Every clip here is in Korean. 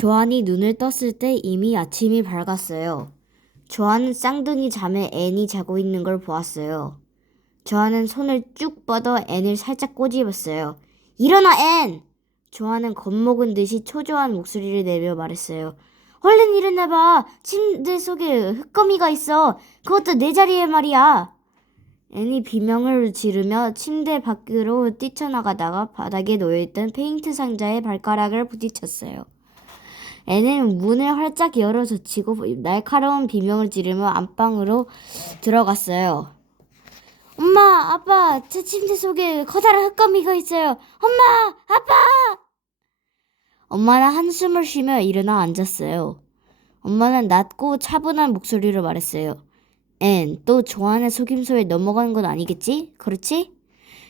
조안이 눈을 떴을 때 이미 아침이 밝았어요. 조안은 쌍둥이 자매 앤이 자고 있는 걸 보았어요. 조안은 손을 쭉 뻗어 앤을 살짝 꼬집었어요. 일어나, 앤! 조안은 겁먹은 듯이 초조한 목소리를 내며 말했어요. 얼른 일어나봐. 침대 속에 흙거미가 있어. 그것도 내 자리에 말이야. 앤이 비명을 지르며 침대 밖으로 뛰쳐나가다가 바닥에 놓여있던 페인트 상자에 발가락을 부딪혔어요. 애는 문을 활짝 열어 젖히고 날카로운 비명을 지르며 안방으로 들어갔어요. 엄마, 아빠, 제 침대 속에 커다란 흙거미가 있어요. 엄마, 아빠! 엄마는 한숨을 쉬며 일어나 앉았어요. 엄마는 낮고 차분한 목소리로 말했어요. 앤, 또 조안의 속임수에 넘어간 건 아니겠지? 그렇지?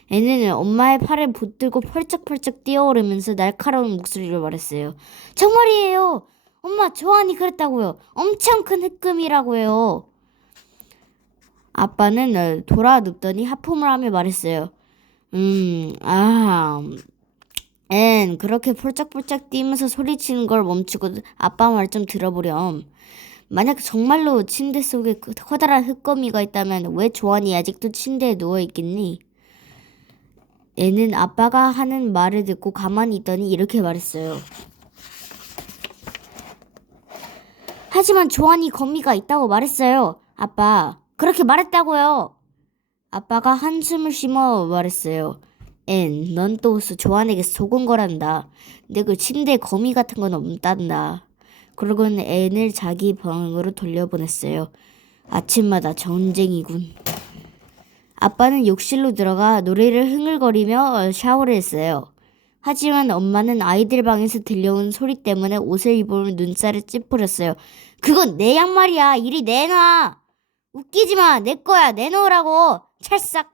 애는 엄마의 팔을 붙들고 펄쩍펄쩍 뛰어오르면서 날카로운 목소리로 말했어요. 정말이에요. 엄마, 조안이 그랬다고요. 엄청 큰 흑금이라고요. 아빠는 돌아 눕더니 하품을 하며 말했어요. 아, 앤 그렇게 펄쩍펄쩍 뛰면서 소리치는 걸 멈추고 아빠 말 좀 들어보렴. 만약 정말로 침대 속에 커다란 흑거미가 있다면 왜 조안이 아직도 침대에 누워있겠니? 애는 아빠가 하는 말을 듣고 가만히 있더니 이렇게 말했어요. 하지만 조안이 거미가 있다고 말했어요. 아빠, 그렇게 말했다고요. 아빠가 한숨을 쉬며 말했어요. 앤, 넌 또 조안에게 속은 거란다. 근데 그 침대에 거미 같은 건 없단다. 그러고는 앤을 자기 방으로 돌려보냈어요. 아침마다 전쟁이군. 아빠는 욕실로 들어가 노래를 흥얼거리며 샤워를 했어요. 하지만 엄마는 아이들 방에서 들려온 소리 때문에 옷을 입으면 눈살을 찌푸렸어요. 그건 내 양말이야. 이리 내놔. 웃기지 마. 내 거야. 내놓으라고. 찰싹.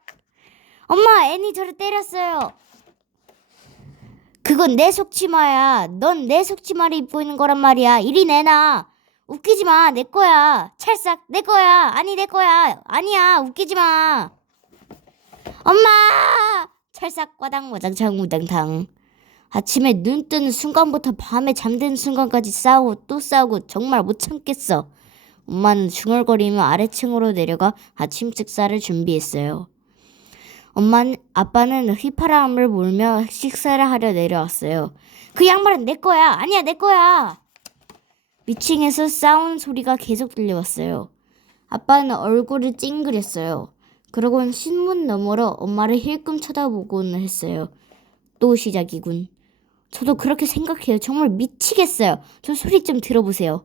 엄마, 애니 저를 때렸어요. 그건 내 속치마야. 넌 내 속치마를 입고 있는 거란 말이야. 이리 내놔. 웃기지 마. 내 거야. 찰싹. 내 거야. 아니, 내 거야. 아니야. 웃기지 마. 엄마! 찰싹 과당 와장창 무당탕. 아침에 눈 뜨는 순간부터 밤에 잠드는 순간까지 싸우고 또 싸우고 정말 못 참겠어. 엄마는 중얼거리며 아래층으로 내려가 아침 식사를 준비했어요. 아빠는 휘파람을 불며 식사를 하려 내려왔어요. 그 양말은 내 거야. 아니야, 내 거야. 위층에서 싸우는 소리가 계속 들려왔어요. 아빠는 얼굴을 찡그렸어요. 그러고는 신문 너머로 엄마를 힐끔 쳐다보고는 했어요. 또 시작이군. 저도 그렇게 생각해요. 정말 미치겠어요. 저 소리 좀 들어보세요.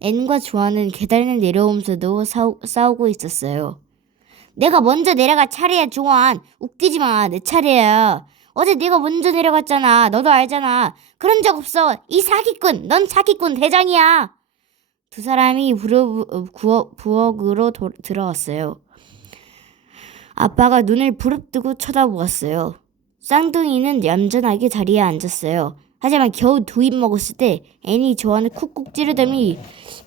앤과 조아는 계단을 내려오면서도 싸우고 있었어요. 내가 먼저 내려갈 차례야, 조안. 웃기지 마. 내 차례야. 어제 내가 먼저 내려갔잖아. 너도 알잖아. 그런 적 없어. 이 사기꾼. 넌 사기꾼 대장이야. 두 사람이 부엌으로 들어왔어요. 아빠가 눈을 부릅뜨고 쳐다보았어요. 쌍둥이는 얌전하게 자리에 앉았어요. 하지만 겨우 두 입 먹었을 때 애니 조안을 쿡쿡 찌르더니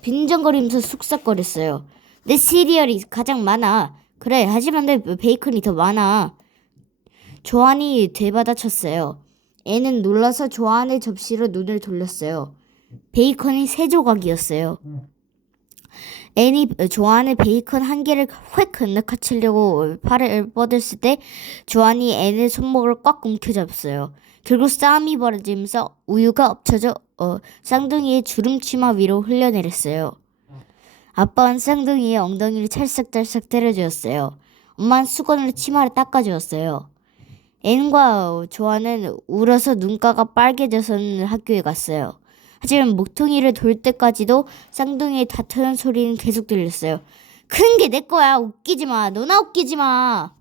빈정거리면서 쑥싹거렸어요. 내 시리얼이 가장 많아. 그래, 하지만 내 베이컨이 더 많아. 조안이 되받아쳤어요. 애는 놀라서 조안의 접시로 눈을 돌렸어요. 베이컨이 3조각이었어요. 애니 조안의 베이컨 한 개를 휙 건너카치려고 팔을 뻗었을 때 조안이 앤의 손목을 꽉 움켜잡았어요. 결국 싸움이 벌어지면서 우유가 엎쳐져 쌍둥이의 주름치마 위로 흘려내렸어요. 아빠는 쌍둥이의 엉덩이를 찰싹찰싹 때려주었어요. 엄마는 수건으로 치마를 닦아주었어요. 앤과 조안은 울어서 눈가가 빨개져서는 학교에 갔어요. 하지만 목통이를 돌 때까지도 쌍둥이의 다투는 소리는 계속 들렸어요. 큰 게 내 거야. 웃기지 마. 너나 웃기지 마.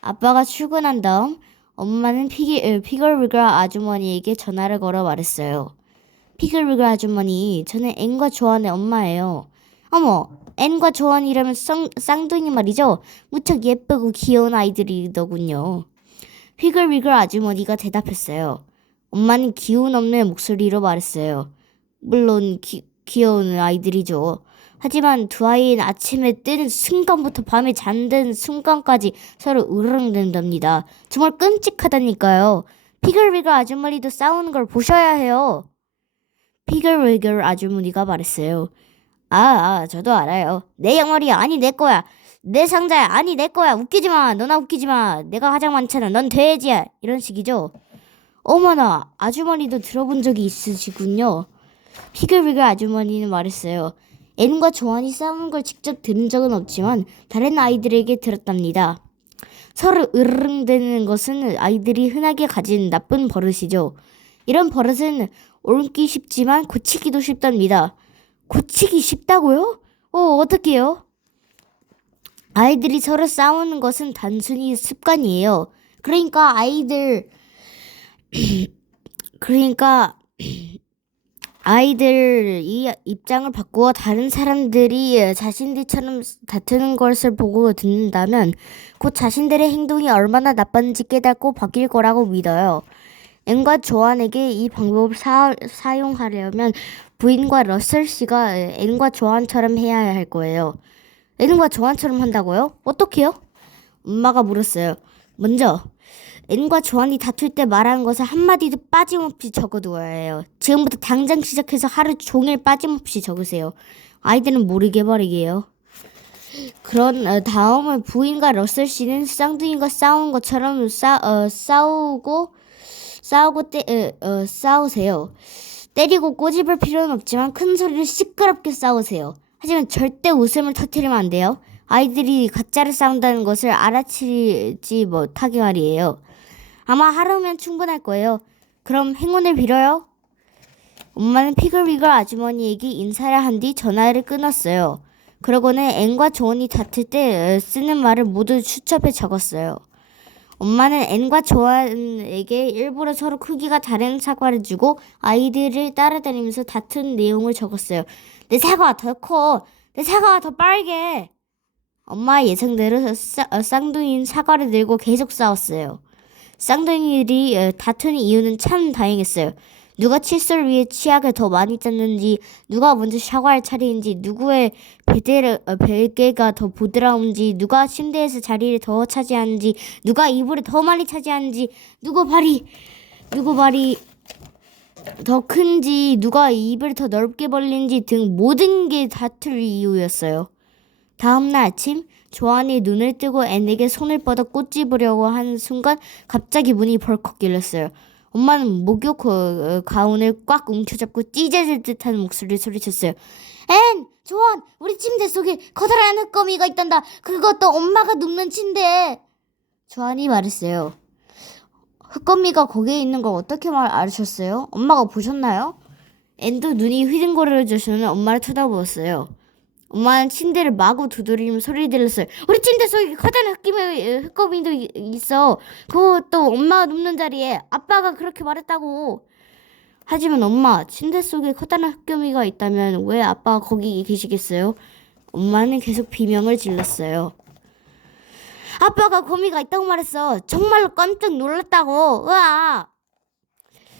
아빠가 출근한 다음 엄마는 피글위글 아주머니에게 전화를 걸어 말했어요. 피글위글 아주머니, 저는 앤과 조안의 엄마예요. 어머, 앤과 조안이라면 쌍둥이 말이죠. 무척 예쁘고 귀여운 아이들이더군요. 피글위글 아주머니가 대답했어요. 엄마는 기운 없는 목소리로 말했어요. 물론 귀여운 아이들이죠. 하지만 두 아이는 아침에 뜨는 순간부터 밤에 잠드는 순간까지 서로 으르렁댄답니다. 정말 끔찍하다니까요. 피글위글 아주머니도 싸우는 걸 보셔야 해요. 피글위글 아주머니가 말했어요. 저도 알아요. 내 양말이야. 아니 내 거야. 내 상자야. 아니 내 거야. 웃기지 마. 너나 웃기지 마. 내가 가장 많잖아. 넌 돼지야. 이런 식이죠. 어머나, 아주머니도 들어본 적이 있으시군요. 피글위글 아주머니는 말했어요. 앤과 조안이 싸우는 걸 직접 들은 적은 없지만 다른 아이들에게 들었답니다. 서로 으르릉대는 것은 아이들이 흔하게 가진 나쁜 버릇이죠. 이런 버릇은 옳기 쉽지만 고치기도 쉽답니다. 고치기 쉽다고요? 어떡해요? 아이들이 서로 싸우는 것은 단순히 습관이에요. 그러니까 아이들 이 입장을 바꾸어 다른 사람들이 자신들처럼 다투는 것을 보고 듣는다면 곧 자신들의 행동이 얼마나 나쁜지 깨닫고 바뀔 거라고 믿어요. 앤과 조안에게 이 방법을 사용하려면 부인과 러셀 씨가 앤과 조안처럼 해야 할 거예요. 앤과 조안처럼 한다고요? 어떻게요? 엄마가 물었어요. 먼저 앤과 조안이 다툴 때 말하는 것을 한마디도 빠짐없이 적어두어야 해요. 지금부터 당장 시작해서 하루 종일 빠짐없이 적으세요. 아이들은 모르게 버리게요. 그런 다음은 부인과 러셀 씨는 쌍둥이가 싸운 것처럼 싸우세요. 때리고 꼬집을 필요는 없지만 큰 소리를 시끄럽게 싸우세요. 하지만 절대 웃음을 터뜨리면 안 돼요. 아이들이 가짜로 싸운다는 것을 알아채지 못하게 말이에요. 아마 하루면 충분할 거예요. 그럼 행운을 빌어요. 엄마는 피글위글 아주머니에게 인사를 한 뒤 전화를 끊었어요. 그러고는 앤과 조언이 다툴 때 쓰는 말을 모두 수첩에 적었어요. 엄마는 앤과 조안에게 일부러 서로 크기가 다른 사과를 주고 아이들을 따라다니면서 다툰 내용을 적었어요. 내 사과가 더 커. 내 사과가 더 빨개. 엄마의 예상대로 쌍둥이는 사과를 들고 계속 싸웠어요. 쌍둥이들이 다투는 이유는 참 다행했어요. 누가 칫솔 위에 치약을 더 많이 짰는지, 누가 먼저 샤워할 차례인지, 누구의 베개가 더 부드러운지, 누가 침대에서 자리를 더 차지하는지, 누가 이불을 더 많이 차지하는지, 누구 발이 더 큰지, 누가 입을 더 넓게 벌린지 등 모든 게 다툴 이유였어요. 다음날 아침 조안이 눈을 뜨고 앤에게 손을 뻗어 꼬집으려고 하는 순간 갑자기 문이 벌컥 열렸어요. 엄마는 목욕 가운을 꽉 움켜잡고 찢어질 듯한 목소리를 소리쳤어요. 앤! 조안! 우리 침대 속에 커다란 흙거미가 있단다. 그것도 엄마가 눕는 침대에. 조안이 말했어요. 흙거미가 거기에 있는 걸 어떻게 알으셨어요? 엄마가 보셨나요? 앤도 눈이 휘둥그레져서는 엄마를 쳐다보았어요. 엄마는 침대를 마구 두드리며 소리 질렀어요. 우리 침대 속에 커다란 흙거미도 있어. 그것도 엄마가 눕는 자리에. 아빠가 그렇게 말했다고. 하지만 엄마, 침대 속에 커다란 흙거미가 있다면 왜 아빠가 거기 계시겠어요? 엄마는 계속 비명을 질렀어요. 아빠가 거미가 있다고 말했어. 정말로 깜짝 놀랐다고. 으아!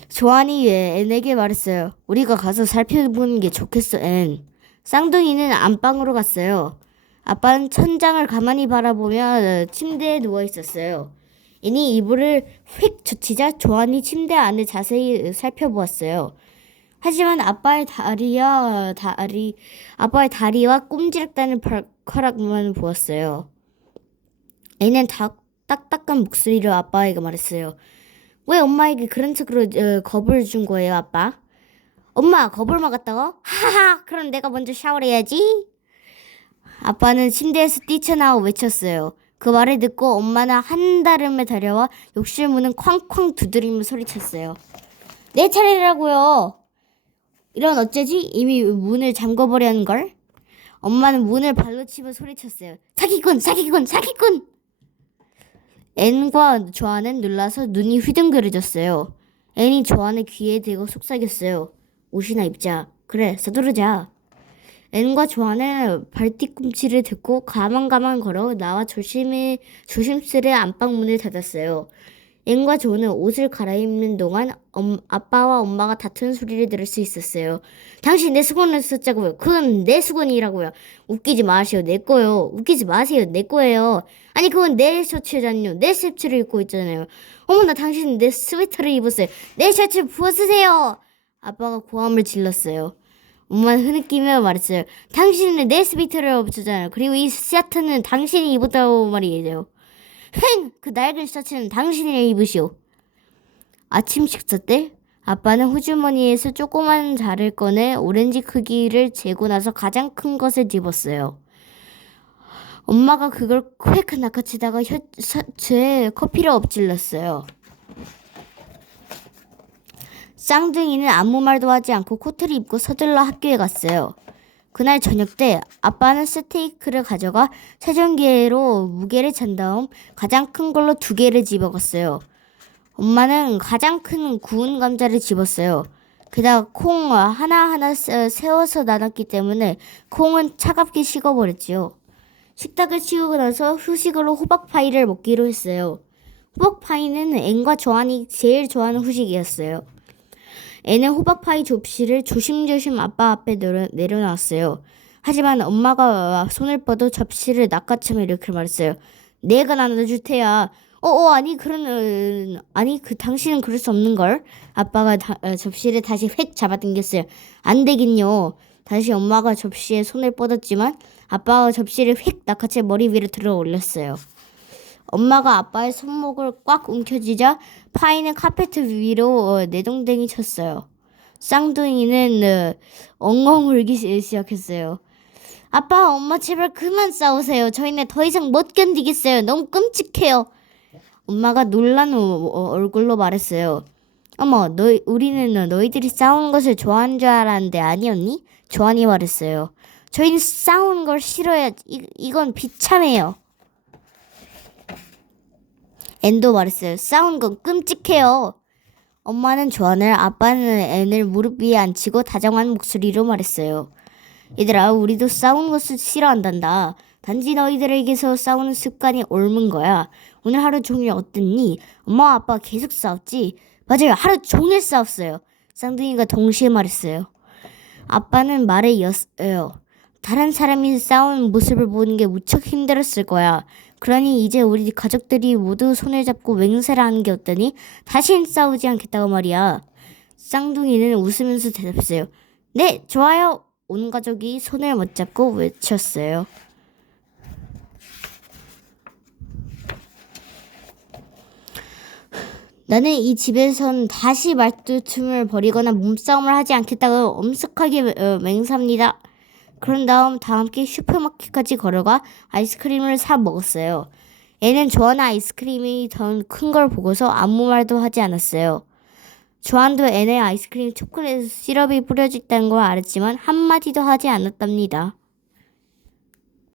조안이 앤에게 말했어요. 우리가 가서 살펴보는 게 좋겠어, 앤. 쌍둥이는 안방으로 갔어요. 아빠는 천장을 가만히 바라보며 침대에 누워 있었어요. 앤이 이불을 휙 젖히자 조안이 침대 안을 자세히 살펴보았어요. 하지만 아빠의 다리와 꼼지락다는 발가락만 보았어요. 앤은 딱딱한 목소리로 아빠에게 말했어요. 왜 엄마에게 그런 식으로 겁을 준 거예요, 아빠? 엄마, 겁을 먹었다고? 하하, 그럼 내가 먼저 샤워를 해야지. 아빠는 침대에서 뛰쳐나와 외쳤어요. 그 말을 듣고 엄마는 한달음에 달려와 욕실 문은 쾅쾅 두드리며 소리쳤어요. 내 차례라고요. 이런 어쩌지? 이미 문을 잠궈버렸는걸? 엄마는 문을 발로 치며 소리쳤어요. 사기꾼! 사기꾼! 사기꾼! 앤과 조안은 놀라서 눈이 휘둥그레졌어요. 앤이 조안의 귀에 대고 속삭였어요. 옷이나 입자. 그래, 서두르자. 앤과 조안은 발뒤꿈치를 듣고 가만가만 걸어 나와 조심스레 안방문을 닫았어요. 앤과 조는 옷을 갈아입는 동안 아빠와 엄마가 다투는 소리를 들을 수 있었어요. 당신 내 수건을 썼자고요. 그건 내 수건이라고요. 웃기지 마세요. 내 거요. 웃기지 마세요. 내 거예요. 아니 그건 내 셔츠잖아요. 내 셔츠를 입고 있잖아요. 어머나 당신은 내 스웨터를 입었어요. 내 셔츠 벗으세요. 아빠가 고함을 질렀어요. 엄마는 흐느끼며 말했어요. 당신은 내 스웨터를 없애잖아요. 그리고 이 셔츠는 당신이 입었다고 말이에요. 횡! 그 낡은 셔츠는 당신이 입으시오. 아침 식사 때 아빠는 호주머니에서 조그만 자를 꺼내 오렌지 크기를 재고 나서 가장 큰 것을 집었어요. 엄마가 그걸 콱 낚아채다가 셔츠에 커피를 엎질렀어요. 쌍둥이는 아무 말도 하지 않고 코트를 입고 서둘러 학교에 갔어요. 그날 저녁 때 아빠는 스테이크를 가져가 세정기로 무게를 잔 다음 가장 큰 걸로 2개를 집어갔어요. 엄마는 가장 큰 구운 감자를 집었어요. 게다가 콩 하나하나 세워서 나눴기 때문에 콩은 차갑게 식어버렸지요. 식탁을 치우고 나서 후식으로 호박파이를 먹기로 했어요. 호박파이는 앤과 조한이 제일 좋아하는 후식이었어요. 앤은 호박파이 접시를 조심조심 아빠 앞에 내려놨어요. 하지만 엄마가 손을 뻗어 접시를 낚아채며 이렇게 말했어요. 내가 나눠줄 테야. 아니 당신은 그럴 수 없는 걸. 아빠가 접시를 다시 획 잡아당겼어요. 안 되긴요. 다시 엄마가 접시에 손을 뻗었지만 아빠가 접시를 획 낚아채 머리 위로 들어 올렸어요. 엄마가 아빠의 손목을 꽉 움켜쥐자 파이는 카페트 위로 내동댕이 쳤어요. 쌍둥이는 엉엉 울기 시작했어요. 아빠, 엄마 제발 그만 싸우세요. 저희는 더 이상 못 견디겠어요. 너무 끔찍해요. 엄마가 놀란 얼굴로 말했어요. 어머, 우리는 너희들이 싸우는 것을 좋아하는 줄 알았는데 아니었니? 조한이 말했어요. 저희는 싸우는 걸 싫어요. 이건 비참해요. 앤도 말했어요. 싸우는 건 끔찍해요. 엄마는 조한을, 아빠는 앤을 무릎 위에 앉히고 다정한 목소리로 말했어요. 얘들아, 우리도 싸우는 것을 싫어한단다. 단지 너희들에게서 싸우는 습관이 옮은 거야. 오늘 하루 종일 어땠니? 엄마와 아빠 계속 싸웠지? 맞아요. 하루 종일 싸웠어요. 쌍둥이가 동시에 말했어요. 아빠는 말을 이었어요. 다른 사람이 싸우는 모습을 보는 게 무척 힘들었을 거야. 그러니 이제 우리 가족들이 모두 손을 잡고 맹세를 하는 게 어떠니? 다시는 싸우지 않겠다고 말이야. 쌍둥이는 웃으면서 대답했어요. 네, 좋아요. 온 가족이 손을 맞잡고 외쳤어요. 나는 이 집에선 다시 말투틈을 벌이거나 몸싸움을 하지 않겠다고 엄숙하게 맹세합니다. 그런 다음 다 함께 슈퍼마켓까지 걸어가 아이스크림을 사 먹었어요. 애는 조한 아이스크림이 더 큰 걸 보고서 아무 말도 하지 않았어요. 조한도 애의 아이스크림 초콜릿 시럽이 뿌려져 있다는 걸 알았지만 한마디도 하지 않았답니다.